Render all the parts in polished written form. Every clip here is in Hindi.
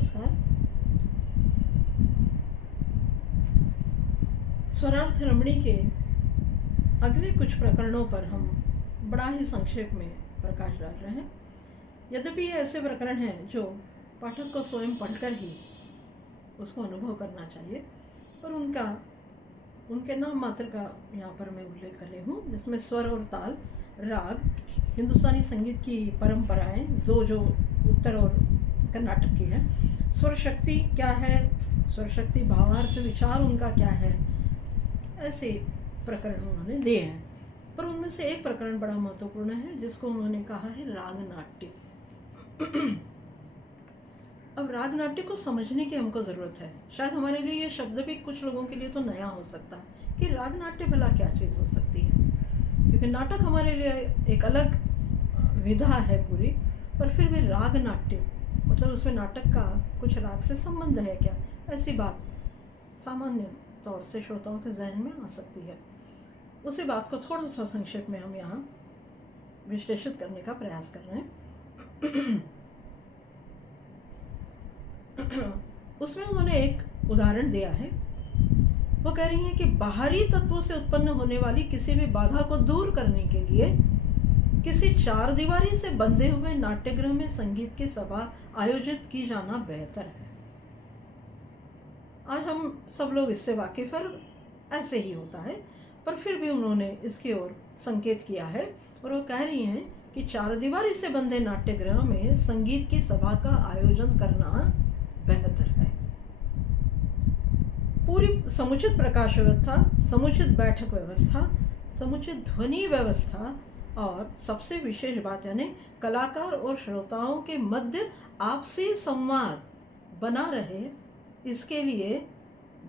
नमस्कार। स्वरार्थ रमणी के अगले कुछ प्रकरणों पर हम बड़ा ही संक्षेप में प्रकाश डाल रहे हैं। यद्यपि ये ऐसे प्रकरण हैं जो पाठक को स्वयं पढ़कर ही उसको अनुभव करना चाहिए, पर उनके नाम मात्र का यहाँ पर मैं उल्लेख कर रही हूँ, जिसमें स्वर और ताल, राग, हिंदुस्तानी संगीत की परंपराएं, दो जो उत्तर और कर्नाटक की है, स्वर शक्ति क्या है, स्वर शक्ति भावार्थ विचार उनका क्या है, ऐसे प्रकरण उन्होंने दिए हैं। पर उनमें से एक प्रकरण बड़ा महत्वपूर्ण है जिसको उन्होंने कहा है राग नाट्य। अब राग नाट्य को समझने की हमको ज़रूरत है। शायद हमारे लिए ये शब्द भी कुछ लोगों के लिए तो नया हो सकता है कि राग नाट्य भला क्या चीज़ हो सकती है, क्योंकि नाटक हमारे लिए एक अलग विधा है पूरी, पर फिर भी राग नाट्य मतलब उसमें नाटक का कुछ राग से संबंध है क्या, ऐसी बात सामान्य तौर से श्रोताओं के जहन में आ सकती है। उसी बात को थोड़ा सा संक्षेप में हम यहाँ विश्लेषित करने का प्रयास कर रहे हैं। उसमें उन्होंने एक उदाहरण दिया है। वो कह रही हैं कि बाहरी तत्वों से उत्पन्न होने वाली किसी भी बाधा को दूर करने के लिए किसी चार दीवारी से बंधे हुए नाट्यगृह में संगीत की सभा आयोजित की जाना बेहतर है। आज हम सब लोग इससे वाकिफ हैं, ऐसे ही होता है, पर फिर भी उन्होंने इसकी ओर संकेत किया है और वो कह रही हैं कि चार दीवारी से बंधे नाट्यगृह में संगीत की सभा का आयोजन करना बेहतर है। पूरी समुचित प्रकाश व्यवस्था, समुचित बैठक व्यवस्था, समुचित ध्वनि व्यवस्था और सबसे विशेष बात यानी कलाकार और श्रोताओं के मध्य आपसी संवाद बना रहे, इसके लिए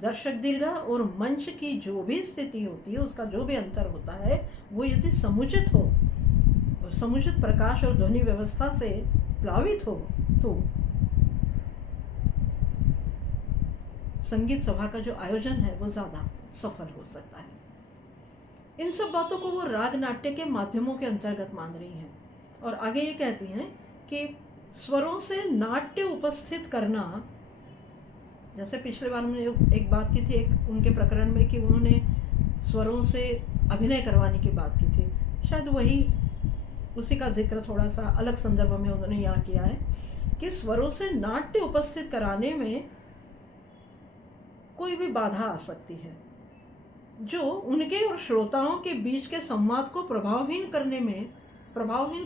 दर्शक दीर्घा और मंच की जो भी स्थिति होती है, उसका जो भी अंतर होता है, वो यदि समुचित हो और समुचित प्रकाश और ध्वनि व्यवस्था से प्लावित हो तो संगीत सभा का जो आयोजन है वो ज़्यादा सफल हो सकता है। इन सब बातों को वो राग नाट्य के माध्यमों के अंतर्गत मान रही हैं और आगे ये कहती हैं कि स्वरों से नाट्य उपस्थित करना, जैसे पिछले बार हमने एक बात की थी एक उनके प्रकरण में कि उन्होंने स्वरों से अभिनय करवाने की बात की थी, शायद वही उसी का जिक्र थोड़ा सा अलग संदर्भ में उन्होंने यहाँ किया है कि स्वरों से नाट्य उपस्थित कराने में कोई भी बाधा आ सकती है जो उनके और श्रोताओं के बीच के संवाद को प्रभावहीन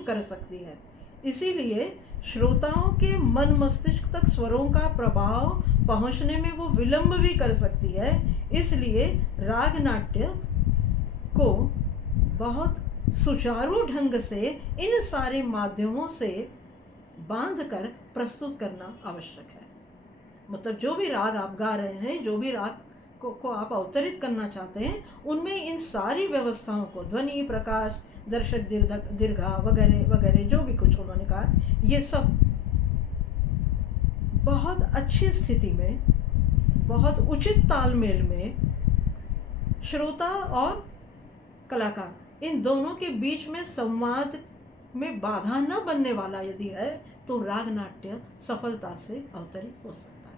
कर सकती है। इसीलिए श्रोताओं के मन मस्तिष्क तक स्वरों का प्रभाव पहुंचने में वो विलंब भी कर सकती है। इसलिए राग नाट्य को बहुत सुचारू ढंग से इन सारे माध्यमों से बांधकर प्रस्तुत करना आवश्यक है। मतलब जो भी राग आप गा रहे हैं, जो भी राग को आप अवतरित करना चाहते हैं, उनमें इन सारी व्यवस्थाओं को, ध्वनि, प्रकाश, दर्शक दीर्घा वगैरह वगैरह जो भी कुछ उन्होंने कहा, ये सब बहुत अच्छी स्थिति में, बहुत उचित तालमेल में श्रोता और कलाकार इन दोनों के बीच में संवाद में बाधा न बनने वाला यदि है तो राग नाट्य सफलता से अवतरित हो सकता है,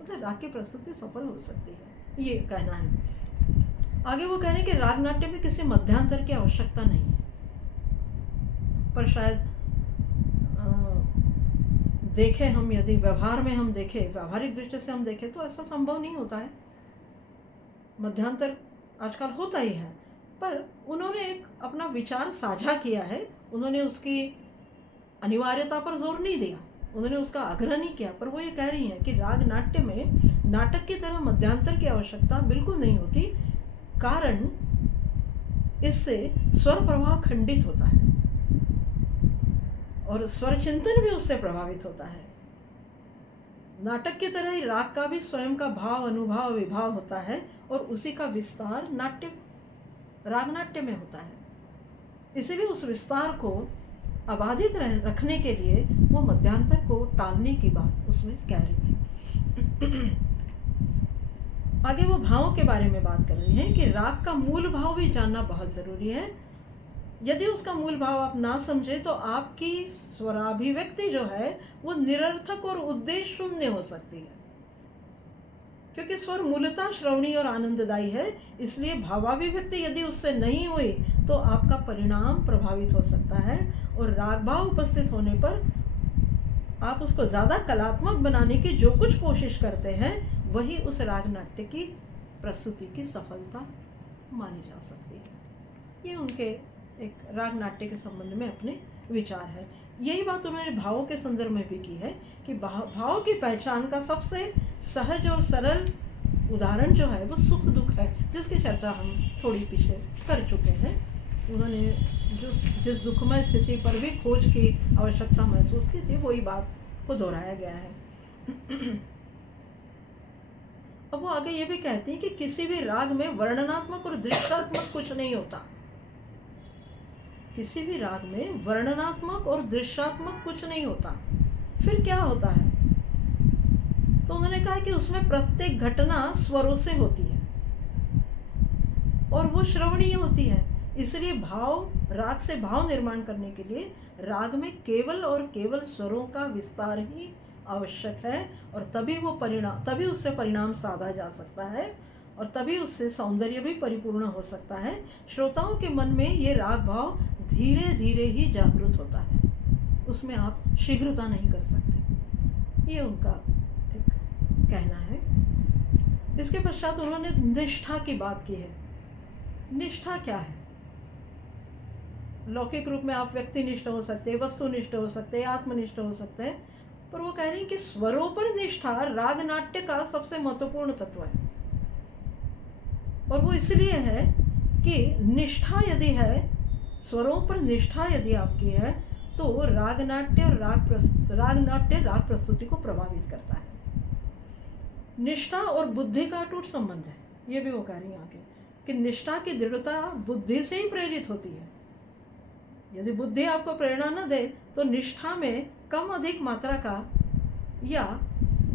मतलब राग की प्रस्तुति सफल हो सकती है, ये कहना है। आगे वो कह रहे हैं कि राग नाट्य में किसी मध्यांतर की आवश्यकता नहीं है, पर शायद देखें हम, यदि व्यवहार में हम देखें, व्यावहारिक दृष्टि से हम देखें तो ऐसा संभव नहीं होता है। मध्यांतर आजकल होता ही है, पर उन्होंने एक अपना विचार साझा किया है, उन्होंने उसकी अनिवार्यता पर जोर नहीं दिया, उन्होंने उसका आग्रह नहीं किया, पर वो ये कह रही हैं कि राग नाट्य में नाटक की तरह मध्यांतर की आवश्यकता बिल्कुल नहीं होती, कारण इससे स्वर प्रवाह खंडित होता है और स्वर चिंतन भी उससे प्रभावित होता है। नाटक की तरह ही राग का भी स्वयं का भाव, अनुभाव, विभाव होता है और उसी का विस्तार राग नाट्य में होता है। इसीलिए उस विस्तार को अबाधित रखने के लिए वो मध्यांतर को टालने की बात उसमें कह रही है। आगे वो भावों के बारे में बात कर रही हैं कि राग का मूल भाव भी जानना बहुत ज़रूरी है। यदि उसका मूल भाव आप ना समझे तो आपकी स्वराभिव्यक्ति जो है वो निरर्थक और उद्देश्य शून्य हो सकती है, क्योंकि स्वर मूलतः श्रवणीय और आनंददायी है। इसलिए भावाभिव्यक्ति यदि उससे नहीं हुई तो आपका परिणाम प्रभावित हो सकता है, और राग भाव उपस्थित होने पर आप उसको ज़्यादा कलात्मक बनाने की जो कुछ कोशिश करते हैं वही उस राग नाट्य की प्रस्तुति की सफलता मानी जा सकती है। ये उनके एक राग नाट्य के संबंध में अपने विचार है। यही बात उन्होंने भावों के संदर्भ में भी की है कि भाव की पहचान का सबसे सहज और सरल उदाहरण जो है वो सुख दुख है, जिसकी चर्चा हम थोड़ी पीछे कर चुके हैं। उन्होंने जिस दुखमय स्थिति पर भी खोज की आवश्यकता महसूस की थी वही बात को दोहराया गया है। अब वो आगे ये भी कहती हैं कि किसी भी राग में वर्णनात्मक और दृश्यात्मक कुछ नहीं होता। किसी भी राग में वर्णनात्मक और दृश्यात्मक कुछ नहीं होता। फिर क्या होता है? तो उन्होंने कहा कि उसमें प्रत्येक घटना स्वरों से होती है और वो श्रवणीय होती है। इसलिए राग से भाव निर्माण करने के लिए राग में केवल और केवल स्वरों का विस्तार ही आवश्यक है, और तभी उससे परिणाम साधा जा सकता है, और तभी उससे सौंदर्य भी परिपूर्ण हो सकता है। श्रोताओं के मन में ये राग भाव धीरे धीरे ही जागृत होता है, उसमें आप शीघ्रता नहीं कर सकते। ये उनका एक कहना है। इसके पश्चात उन्होंने निष्ठा की बात की है। निष्ठा क्या है? लौकिक रूप में आप व्यक्तिनिष्ठ हो सकते हैं, वस्तुनिष्ठ हो सकते हैं, आत्मनिष्ठ हो सकते हैं, पर वो कह रही हैं कि स्वरों पर निष्ठा राग नाट्य का सबसे महत्वपूर्ण तत्व है। और वो इसलिए है कि निष्ठा यदि है, स्वरों पर निष्ठा यदि आपकी है तो राग नाट्य राग प्रस्तुति को प्रभावित करता है। निष्ठा और बुद्धि का अटूट संबंध है, ये भी वो कह रही हैं आगे कि निष्ठा की दृढ़ता बुद्धि से ही प्रेरित होती है। यदि बुद्धि आपको प्रेरणा न दे तो निष्ठा में कम अधिक मात्रा का या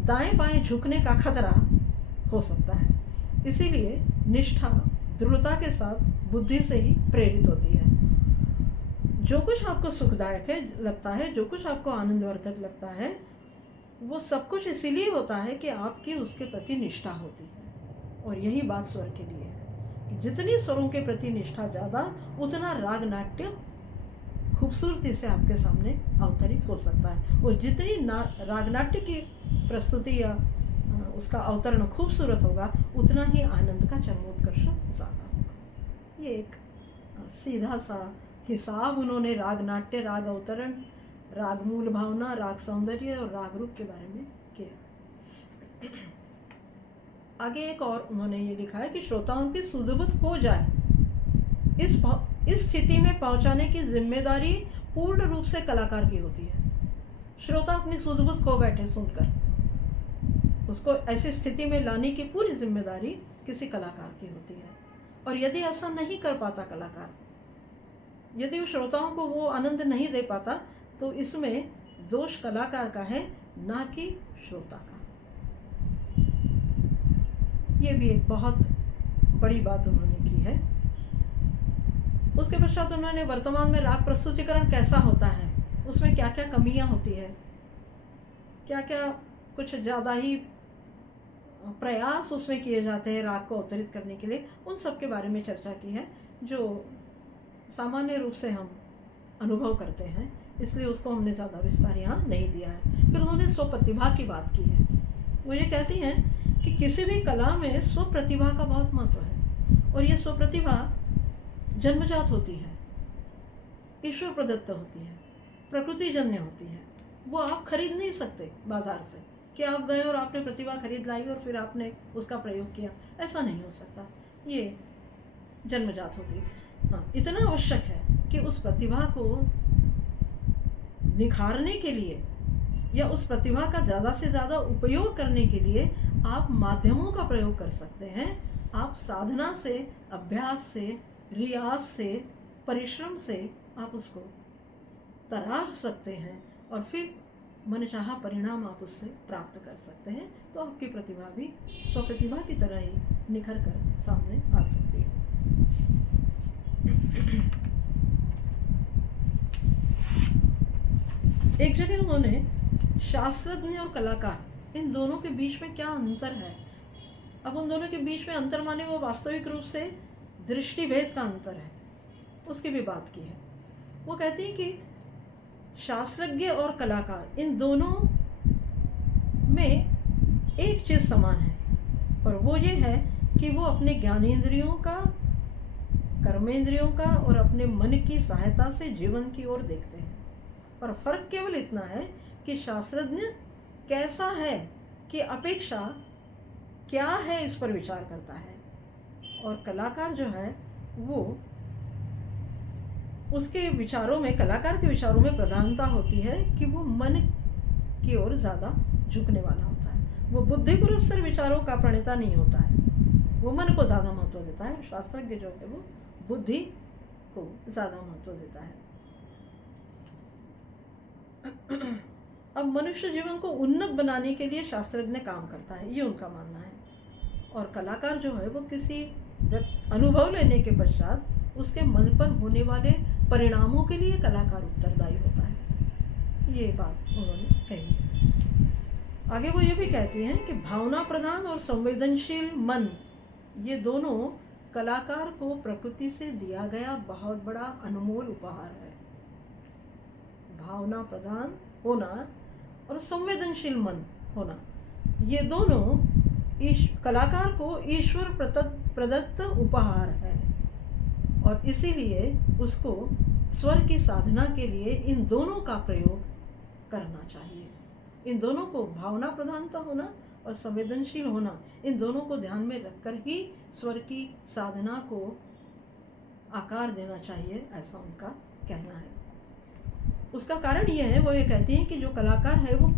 दाएं बाएं झुकने का खतरा हो सकता है। इसीलिए निष्ठा दृढ़ता के साथ बुद्धि से ही प्रेरित होती है। जो कुछ आपको सुखदायक लगता है, जो कुछ आपको आनंदवर्धक लगता है, वो सब कुछ इसीलिए होता है कि आपकी उसके प्रति निष्ठा होती है। और यही बात स्वर के लिए है कि जितनी स्वरों के प्रति निष्ठा ज़्यादा, उतना राग नाट्य खूबसूरती से आपके सामने अवतरित हो सकता है। और जितनी राग नाट्य की प्रस्तुति या उसका अवतरण खूबसूरत होगा, उतना ही आनंद का चरमोत्कर्ष ज़्यादा होगा। ये एक सीधा सा हिसाब उन्होंने राग नाट्य, राग अवतरण, राग मूल भावना, राग सौंदर्य और राग रूप के बारे में किया। आगे एक और उन्होंने ये लिखा है कि श्रोताओं की सुधबुद्ध खो जाए, इस स्थिति में पहुंचाने की जिम्मेदारी पूर्ण रूप से कलाकार की होती है। श्रोता अपनी सुधबुद्ध खो बैठे सुनकर, उसको ऐसी स्थिति में लाने की पूरी जिम्मेदारी किसी कलाकार की होती है। और यदि ऐसा नहीं कर पाता कलाकार, यदि वो श्रोताओं को वो आनंद नहीं दे पाता, तो इसमें दोष कलाकार का है, ना कि श्रोता का। ये भी एक बहुत बड़ी बात उन्होंने की है। उसके पश्चात उन्होंने वर्तमान में राग प्रस्तुतिकरण कैसा होता है, उसमें क्या क्या कमियां होती है, क्या क्या कुछ ज़्यादा ही प्रयास उसमें किए जाते हैं राग को अवतरित करने के लिए, उन सब के बारे में चर्चा की है, जो सामान्य रूप से हम अनुभव करते हैं। इसलिए उसको हमने ज़्यादा विस्तार यहाँ नहीं दिया है। फिर उन्होंने स्वप्रतिभा की बात की है। वो ये कहती हैं कि किसी भी कला में स्वप्रतिभा का बहुत महत्व है, और ये स्वप्रतिभा जन्मजात होती है, ईश्वर प्रदत्त होती है, प्रकृतिजन्य होती है। वो आप खरीद नहीं सकते बाजार से कि आप गए और आपने प्रतिभा खरीद लाई और फिर आपने उसका प्रयोग किया, ऐसा नहीं हो सकता। ये जन्मजात होती है। हाँ, इतना आवश्यक है कि उस प्रतिभा को निखारने के लिए या उस प्रतिभा का ज़्यादा से ज़्यादा उपयोग करने के लिए आप माध्यमों का प्रयोग कर सकते हैं। आप साधना से, अभ्यास से, रियाज से, परिश्रम से आप उसको तराश सकते हैं और फिर मनचाहा परिणाम आप उससे प्राप्त कर सकते हैं। तो आपकी प्रतिभा भी स्वप्रतिभा की तरह ही निखर कर सामने आ सकती है। एक जगह उन्होंने शास्त्रज्ञ और कलाकार इन दोनों के बीच में क्या अंतर है, अब उन दोनों के बीच में अंतर माने वो वास्तविक रूप से दृष्टिभेद का अंतर है, उसकी भी बात की है। वो कहती है कि शास्त्रज्ञ और कलाकार इन दोनों में एक चीज़ समान है, और वो ये है कि वो अपने ज्ञानेंद्रियों का, कर्मेंद्रियों का और अपने मन की सहायता से जीवन की ओर देखते हैं। पर फर्क केवल इतना है कि शास्त्रज्ञ कैसा है कि अपेक्षा क्या है इस पर विचार करता है, और कलाकार जो है वो उसके विचारों में, कलाकार के विचारों में प्रधानता होती है कि वो मन की ओर ज़्यादा झुकने वाला होता है। वो बुद्धि पुरस्तर विचारों का प्रणेता नहीं होता है, वो मन को ज़्यादा महत्व देता है। शास्त्रज्ञ जो है वो बुद्धि को ज़्यादा महत्व देता है। अब मनुष्य जीवन को उन्नत बनाने के लिए शास्त्रज्ञ काम करता है, ये उनका मानना है। और कलाकार जो है वो किसी अनुभव लेने के पश्चात उसके मन पर होने वाले परिणामों के लिए कलाकार उत्तरदायी होता है। ये बात उन्होंने कही। आगे वो ये भी कहती हैं कि भावना प्रधान और संवेदनशील मन, ये दोनों कलाकार को प्रकृति से दिया गया बहुत बड़ा अनमोल उपहार है। भावना प्रधान होना और संवेदनशील मन होना, ये दोनों कलाकार को ईश्वर प्रदत्त उपहार है, और इसीलिए उसको स्वर की साधना के लिए इन दोनों का प्रयोग करना चाहिए। इन दोनों को, भावना प्रधानता होना और संवेदनशील होना, इन दोनों को ध्यान में रखकर ही स्वर की साधना को आकार देना चाहिए, ऐसा उनका कहना है। उसका कारण यह है, वो ये कहती हैं कि जो कलाकार है वो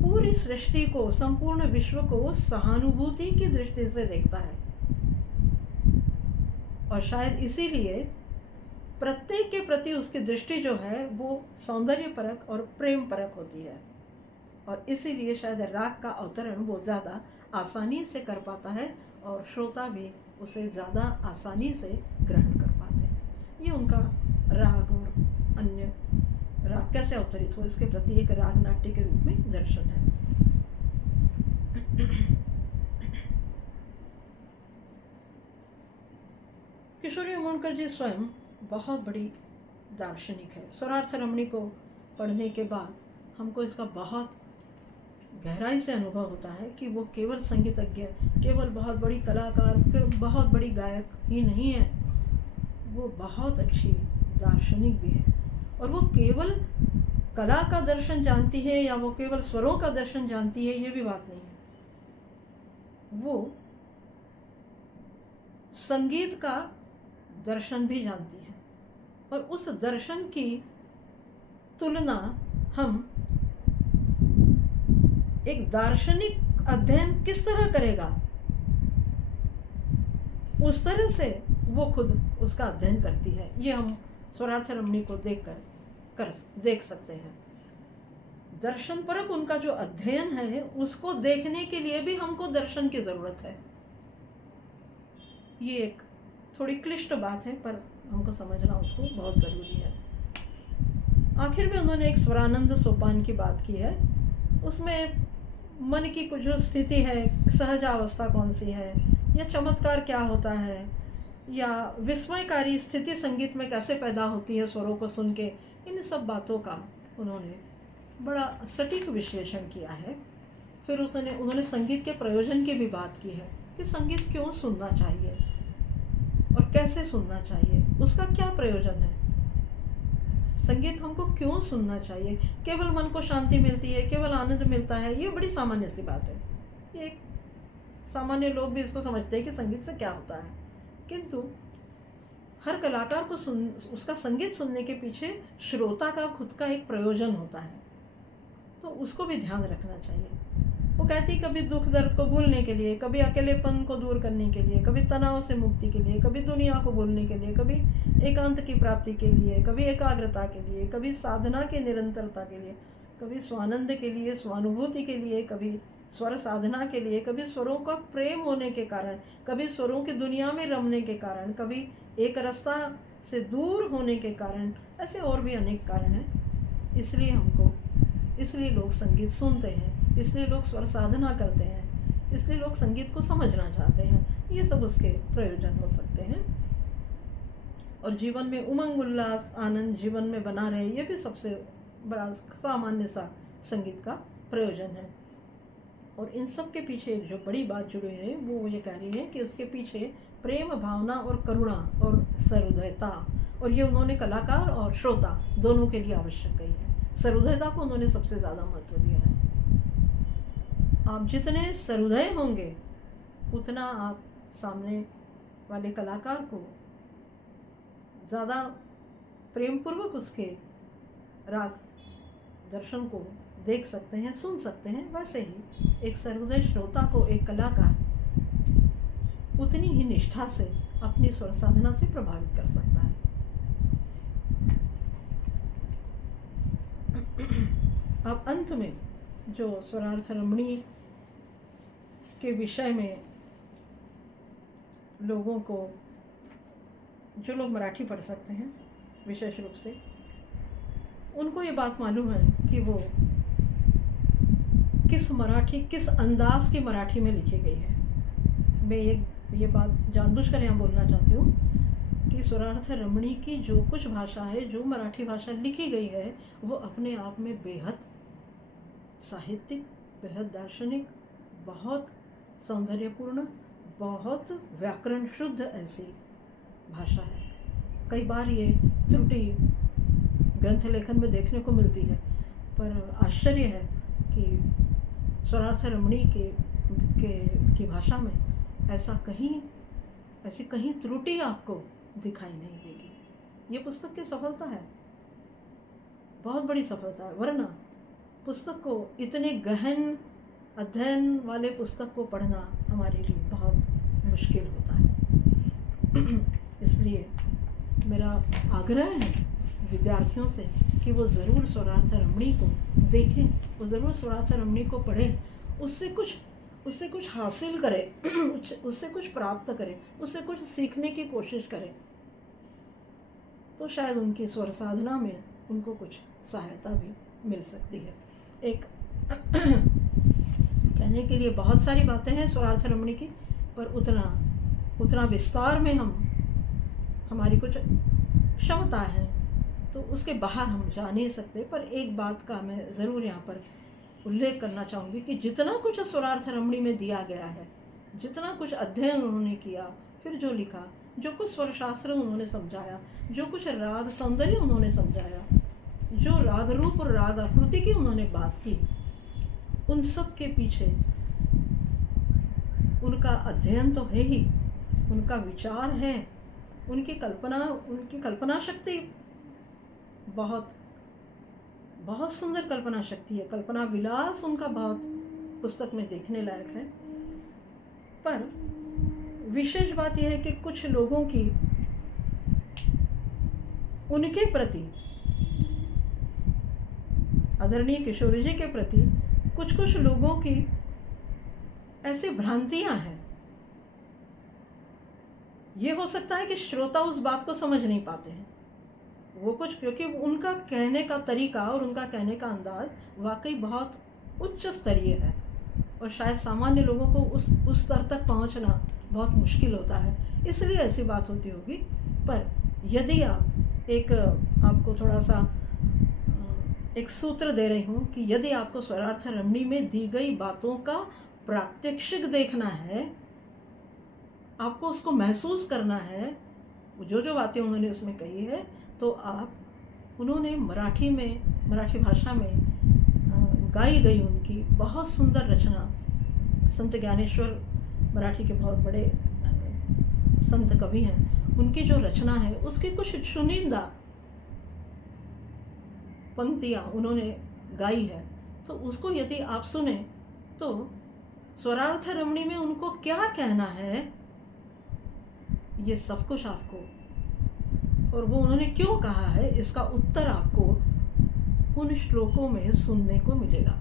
पूरी सृष्टि को, संपूर्ण विश्व को सहानुभूति की दृष्टि से देखता है, और शायद इसीलिए प्रत्येक के प्रति उसकी दृष्टि जो है वो सौंदर्य परक और प्रेम परक होती है, और इसीलिए शायद राग का अवतरण वो ज़्यादा आसानी से कर पाता है, और श्रोता भी उसे ज़्यादा आसानी से ग्रहण कर पाते हैं। ये उनका राग और अन्य राग कैसे अवतरित हो, इसके प्रति एक राग नाट्य के रूप में दर्शन है। किशोरी उमोणकर जी स्वयं बहुत बड़ी दार्शनिक है। स्वरार्थ रमणी को पढ़ने के बाद हमको इसका बहुत गहराई से अनुभव होता है कि वो केवल संगीतज्ञ, केवल बहुत बड़ी कलाकार, बहुत बड़ी गायक ही नहीं है, वो बहुत अच्छी दार्शनिक भी है। और वो केवल कला का दर्शन जानती है या वो केवल स्वरों का दर्शन जानती है, ये भी बात नहीं है। वो संगीत का दर्शन भी जानती है, और उस दर्शन की तुलना हम एक दार्शनिक अध्ययन किस तरह करेगा, उस तरह से वो खुद उसका अध्ययन करती है। ये हम स्वरार्थ रमणी को देख सकते हैं। दर्शन परक उनका जो अध्ययन है, उसको देखने के लिए भी हमको दर्शन की जरूरत है। ये एक थोड़ी क्लिष्ट बात है, पर हमको समझना उसको बहुत जरूरी है। आखिर में उन्होंने एक स्वरानंद सोपान की बात की है। उसमें मन की कुछ जो स्थिति है, सहज अवस्था कौन सी है, या चमत्कार क्या होता है, या विस्मयकारी स्थिति संगीत में कैसे पैदा होती है स्वरों को सुन के, इन सब बातों का उन्होंने बड़ा सटीक विश्लेषण किया है। फिर उन्होंने संगीत के प्रयोजन की भी बात की है कि संगीत क्यों सुनना चाहिए और कैसे सुनना चाहिए, उसका क्या प्रयोजन है, संगीत हमको क्यों सुनना चाहिए। केवल मन को शांति मिलती है, केवल आनंद मिलता है, ये बड़ी सामान्य सी बात है। ये सामान्य लोग भी इसको समझते हैं कि संगीत से क्या होता है, किंतु हर कलाकार को उसका संगीत सुनने के पीछे श्रोता का खुद का एक प्रयोजन होता है, तो उसको भी ध्यान रखना चाहिए। वो कहती कभी दुख दर्द को भूलने के लिए, कभी अकेलेपन को दूर करने के लिए, कभी तनाव से मुक्ति के लिए, कभी दुनिया को भूलने के लिए, कभी एकांत की प्राप्ति के लिए, कभी एकाग्रता के लिए, कभी साधना के निरंतरता के लिए, कभी स्वानंद के लिए, स्वानुभूति के लिए, कभी स्वर साधना के लिए, कभी स्वरों का प्रेम होने के कारण, कभी स्वरों की दुनिया में रमने के कारण, कभी एक रास्ता से दूर होने के कारण, ऐसे और भी अनेक कारण हैं। इसलिए हमको इसलिए लोग संगीत सुनते हैं, इसलिए लोग स्वर साधना करते हैं, इसलिए लोग संगीत को समझना चाहते हैं। ये सब उसके प्रयोजन हो सकते हैं। और जीवन में उमंग उल्लास आनंद जीवन में बना रहे, ये भी सबसे बड़ा सामान्य सा संगीत का प्रयोजन है। और इन सब के पीछे एक जो बड़ी बात जुड़ी है वो ये कह रही है कि उसके पीछे प्रेम भावना और करुणा और सहृदयता, और ये उन्होंने कलाकार और श्रोता दोनों के लिए आवश्यक कही है। सहृदयता को उन्होंने सबसे ज़्यादा महत्व दिया है। आप जितने सहृदय होंगे उतना आप सामने वाले कलाकार को ज़्यादा प्रेमपूर्वक उसके राग दर्शन को देख सकते हैं, सुन सकते हैं। वैसे ही एक सहृदय श्रोता को एक कलाकार उतनी ही निष्ठा से अपनी स्वर साधना से प्रभावित कर सकता है। अब अंत में जो स्वरार्थ रमणी के विषय में लोगों को, जो लोग मराठी पढ़ सकते हैं विशेष रूप से, उनको ये बात मालूम है कि वो किस अंदाज की मराठी में लिखी गई है। मैं ये बात जानबूझकर यहाँ बोलना चाहती हूँ कि स्वरार्थ रमणी की जो कुछ भाषा है, जो मराठी भाषा लिखी गई है, वो अपने आप में बेहद साहित्यिक, बेहद दार्शनिक, बहुत सौंदर्यपूर्ण, बहुत व्याकरण शुद्ध ऐसी भाषा है। कई बार ये त्रुटि ग्रंथ लेखन में देखने को मिलती है, पर आश्चर्य है कि स्वरार्थ रमणी की भाषा में ऐसी कहीं त्रुटि आपको दिखाई नहीं देगी। ये पुस्तक की सफलता है, बहुत बड़ी सफलता है। वरना पुस्तक को, इतने गहन अध्ययन वाले पुस्तक को पढ़ना हमारे लिए बहुत मुश्किल होता है। इसलिए मेरा आग्रह है विद्यार्थियों से कि वो ज़रूर स्वरार्थ रमणी को देखें, वो ज़रूर स्वरार्थ रमणी को पढ़ें, उससे कुछ हासिल करें, उससे कुछ प्राप्त करें, उससे कुछ सीखने की कोशिश करें, तो शायद उनकी स्वर साधना में उनको कुछ सहायता भी मिल सकती है। एक कहने के लिए बहुत सारी बातें हैं स्वरार्थ रमणी की, पर उतना विस्तार में हमारी कुछ क्षमता है तो उसके बाहर हम जा नहीं सकते। पर एक बात का मैं ज़रूर यहाँ पर उल्लेख करना चाहूँगी कि जितना कुछ स्वरार्थ रमणी में दिया गया है, जितना कुछ अध्ययन उन्होंने किया, फिर जो लिखा, जो कुछ स्वर शास्त्र उन्होंने समझाया, जो कुछ राग सौंदर्य उन्होंने समझाया, जो राग रूप और राग आकृति की उन्होंने बात की, उन सब के पीछे उनका अध्ययन तो है ही, उनका विचार है, उनकी कल्पना शक्ति बहुत बहुत सुंदर कल्पना शक्ति है, कल्पना विलास उनका बहुत पुस्तक में देखने लायक है। पर विशेष बात यह है कि कुछ लोगों की उनके प्रति, आदरणीय किशोरी जी के प्रति कुछ लोगों की ऐसी भ्रांतियां हैं। ये हो सकता है कि श्रोता उस बात को समझ नहीं पाते हैं, वो कुछ, क्योंकि उनका कहने का तरीका और उनका कहने का अंदाज वाकई बहुत उच्च स्तरीय है और शायद सामान्य लोगों को उस स्तर तक पहुंचना बहुत मुश्किल होता है, इसलिए ऐसी बात होती होगी। पर यदि आपको थोड़ा सा एक सूत्र दे रही हूँ कि यदि आपको स्वरार्थ रमणी में दी गई बातों का प्रात्यक्षिक देखना है, आपको उसको महसूस करना है, जो बातें उन्होंने उसमें कही है, तो उन्होंने मराठी भाषा में गाई गई उनकी बहुत सुंदर रचना, संत ज्ञानेश्वर मराठी के बहुत बड़े संत कवि हैं, उनकी जो रचना है उसकी कुछ चुनिंदा पंक्तियाँ उन्होंने गाई है, तो उसको यदि आप सुने तो स्वरार्थ रमणी में उनको क्या कहना है ये सब कुछ आपको, और वो उन्होंने क्यों कहा है, इसका उत्तर आपको उन श्लोकों में सुनने को मिलेगा,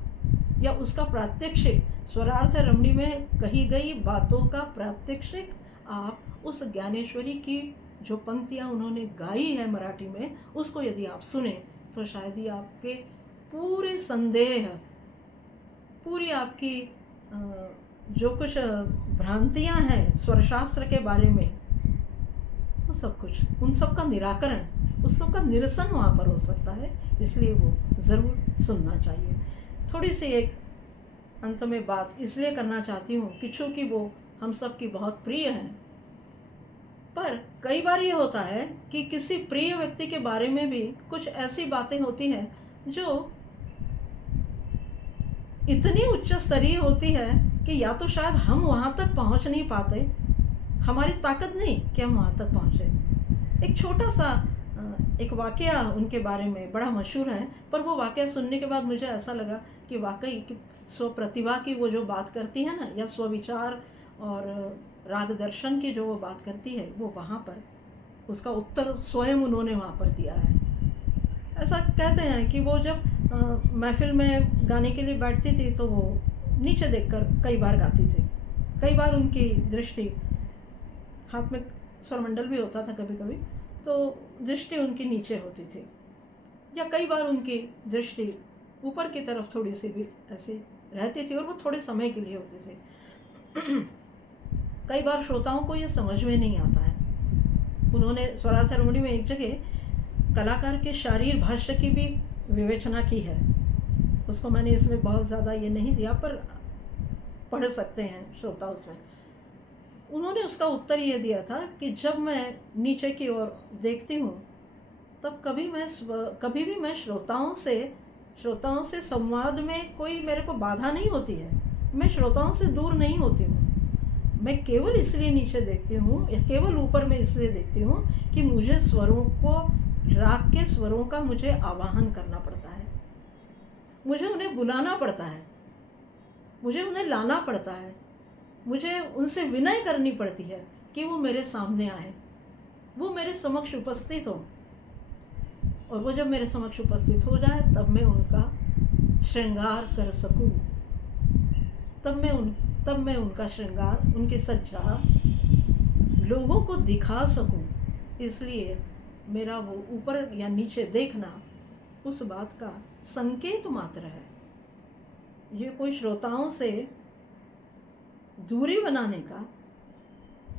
या उसका प्रात्यक्षिक, स्वरार्थ रमणी में कही गई बातों का प्रात्यक्षिक आप उस ज्ञानेश्वरी की जो पंक्तियाँ उन्होंने गाई है मराठी में, उसको यदि आप सुने तो शायद ही आपके पूरे संदेह, पूरी आपकी जो कुछ भ्रांतियां हैं स्वरशास्त्र के बारे में, वो सब कुछ, उन सब का निराकरण, उस सब का निरसन वहाँ पर हो सकता है। इसलिए वो ज़रूर सुनना चाहिए। थोड़ी सी एक अंत में बात इसलिए करना चाहती हूँ कि चूँकि वो हम सब की बहुत प्रिय हैं, पर कई बार ये होता है कि किसी प्रिय व्यक्ति के बारे में भी कुछ ऐसी बातें होती हैं जो इतनी उच्च स्तरीय होती है कि या तो शायद हम वहाँ तक पहुँच नहीं पाते, हमारी ताकत नहीं कि हम वहाँ तक पहुँचे। एक छोटा सा एक वाकया उनके बारे में बड़ा मशहूर है, पर वो वाकया सुनने के बाद मुझे ऐसा लगा कि वाकई कि स्व प्रतिभा की वो जो बात करती है ना, या स्वविचार और राग दर्शन की जो वो बात करती है, वो वहाँ पर उसका उत्तर स्वयं उन्होंने वहाँ पर दिया है। ऐसा कहते हैं कि वो जब महफिल में गाने के लिए बैठती थी तो वो नीचे देखकर कई बार गाती थी। कई बार उनकी दृष्टि, हाथ में स्वरमंडल भी होता था कभी कभी, तो दृष्टि उनकी नीचे होती थी, या कई बार उनकी दृष्टि ऊपर की तरफ थोड़ी सी भी ऐसी रहती थी, और वो थोड़े समय के लिए होती थी। कई बार श्रोताओं को ये समझ में नहीं आता है। उन्होंने स्वरार्थ रमणी में एक जगह कलाकार के शारीर भाष्य की भी विवेचना की है। उसको मैंने इसमें बहुत ज़्यादा ये नहीं दिया, पर पढ़ सकते हैं श्रोता उसमें। उन्होंने उसका उत्तर ये दिया था कि जब मैं नीचे की ओर देखती हूँ तब कभी भी मैं श्रोताओं से संवाद में कोई मेरे को बाधा नहीं होती है। मैं श्रोताओं से दूर नहीं होती हूँ। मैं केवल इसलिए नीचे देखती हूँ, या केवल ऊपर में इसलिए देखती हूँ कि मुझे स्वरों को, राग के स्वरों का मुझे आवाहन करना पड़ता है, मुझे उन्हें बुलाना पड़ता है, मुझे उन्हें लाना पड़ता है, मुझे उनसे विनय करनी पड़ती है कि वो मेरे सामने आए, वो मेरे समक्ष उपस्थित हो। और वो जब मेरे समक्ष उपस्थित हो जाए तब मैं उनका श्रृंगार कर सकूं, तब मैं उनका श्रृंगार, उनकी सज्जा लोगों को दिखा सकूं। इसलिए मेरा वो ऊपर या नीचे देखना उस बात का संकेत मात्र है, ये कोई श्रोताओं से दूरी बनाने का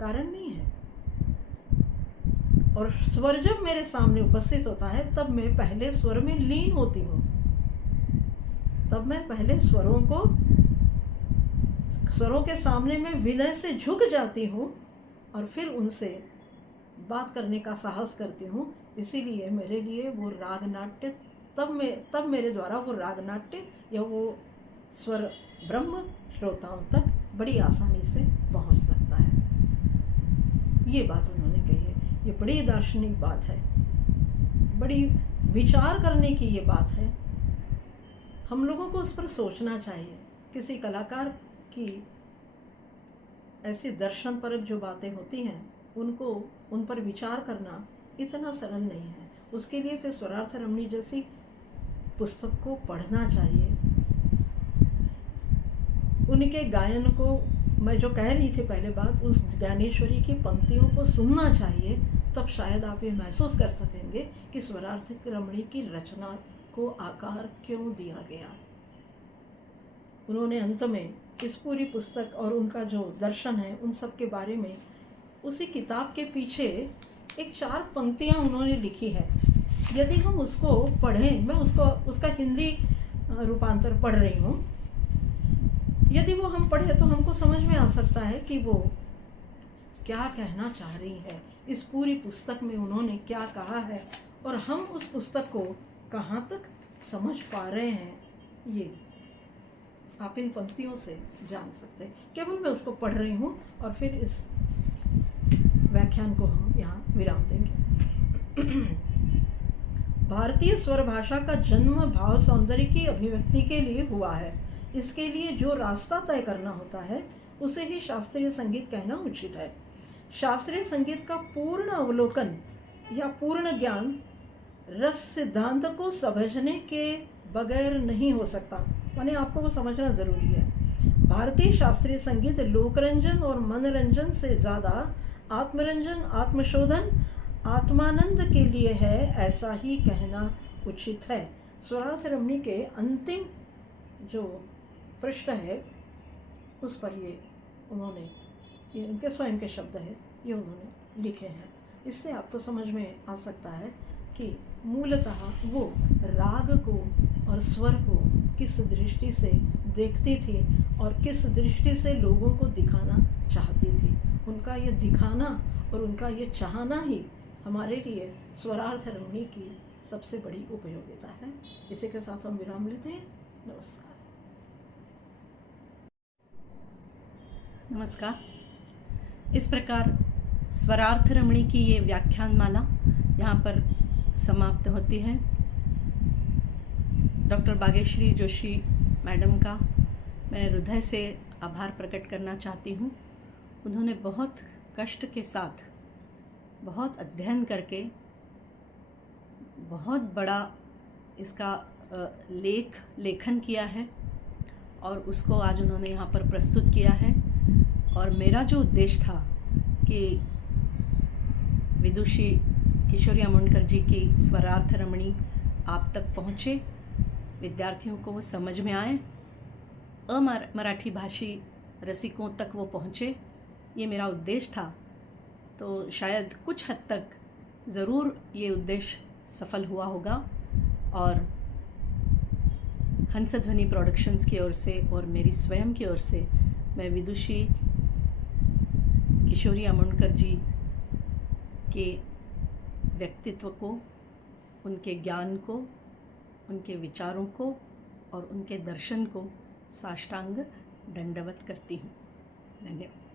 कारण नहीं है। और स्वर जब मेरे सामने उपस्थित होता है तब मैं पहले स्वर में लीन होती हूँ, तब मैं पहले स्वरों के सामने मैं विनय से झुक जाती हूँ और फिर उनसे बात करने का साहस करती हूँ। इसीलिए मेरे लिए वो राग नाट्य, तब मेरे द्वारा वो राग नाट्य या वो स्वर ब्रह्म श्रोताओं तक बड़ी आसानी से पहुँच सकता है। ये बात उन्होंने कही है। ये बड़ी दार्शनिक बात है, बड़ी विचार करने की ये बात है। हम लोगों को उस पर सोचना चाहिए। किसी कलाकार की ऐसी दर्शन परक जो बातें होती हैं, उन पर विचार करना इतना सरल नहीं है। उसके लिए फिर स्वरार्थ रमणी जैसी पुस्तक को पढ़ना चाहिए। उनके गायन को, मैं जो कह रही थी पहले बात, उस ज्ञानेश्वरी की पंक्तियों को सुनना चाहिए, तब शायद आप ये महसूस कर सकेंगे कि स्वरार्थ रमणी की रचना को आकार क्यों दिया गया। उन्होंने अंत में इस पूरी पुस्तक और उनका जो दर्शन है उन सब के बारे में उसी किताब के पीछे एक 4 पंक्तियां उन्होंने लिखी है। यदि हम उसको पढ़ें, मैं उसका हिंदी रूपांतर पढ़ रही हूँ, यदि वो हम पढ़े तो हमको समझ में आ सकता है कि वो क्या कहना चाह रही है, इस पूरी पुस्तक में उन्होंने क्या कहा है, और हम उस पुस्तक को कहाँ तक समझ पा रहे हैं, ये आप इन पंक्तियों से जान सकते हैं। केवल मैं उसको पढ़ रही हूँ और फिर इस व्याख्यान को हम यहाँ विराम देंगे। भारतीय स्वर भाषा का जन्म भाव सौंदर्य की अभिव्यक्ति के लिए हुआ है। इसके लिए जो रास्ता तय करना होता है उसे ही शास्त्रीय संगीत कहना उचित है। शास्त्रीय संगीत का पूर्ण अवलोकन या पूर्ण ज्ञान रस सिद्धांत को समझने के बगैर नहीं हो सकता, माने आपको वो समझना ज़रूरी है। भारतीय शास्त्रीय संगीत लोकरंजन और मनोरंजन से ज़्यादा आत्मरंजन, आत्मशोधन, आत्मानंद के लिए है, ऐसा ही कहना उचित है। स्वरार्थ रमणी के अंतिम जो पृष्ठ है उस पर ये उन्होंने, ये उनके स्वयं के शब्द है, ये उन्होंने लिखे हैं। इससे आपको समझ में आ सकता है कि मूलतः वो राग को और स्वर को किस दृष्टि से देखती थी और किस दृष्टि से लोगों को दिखाना चाहती थी। उनका ये दिखाना और उनका ये चाहना ही हमारे लिए स्वरार्थ रमणी की सबसे बड़ी उपयोगिता है। इसी के साथ हम विराम लेते हैं। नमस्कार। नमस्कार। इस प्रकार स्वरार्थ रमणी की ये व्याख्यान माला यहाँ पर समाप्त होती है। डॉक्टर बागेश्वरी जोशी मैडम का मैं हृदय से आभार प्रकट करना चाहती हूँ। उन्होंने बहुत कष्ट के साथ, बहुत अध्ययन करके बहुत बड़ा इसका लेखन किया है और उसको आज उन्होंने यहाँ पर प्रस्तुत किया है। और मेरा जो उद्देश्य था कि विदुषी किशोरी अमोणकर जी की स्वरार्थ रमणी आप तक पहुँचे, विद्यार्थियों को वो समझ में आए, मराठी भाषी रसिकों तक वो पहुँचे, ये मेरा उद्देश्य था। तो शायद कुछ हद तक ज़रूर ये उद्देश्य सफल हुआ होगा। और हंसध्वनि प्रोडक्शंस की ओर से और मेरी स्वयं की ओर से मैं विदुषी किशोरी अमोणकर जी के व्यक्तित्व को, उनके ज्ञान को, उनके विचारों को और उनके दर्शन को साष्टांग दंडवत करती हूँ। धन्यवाद।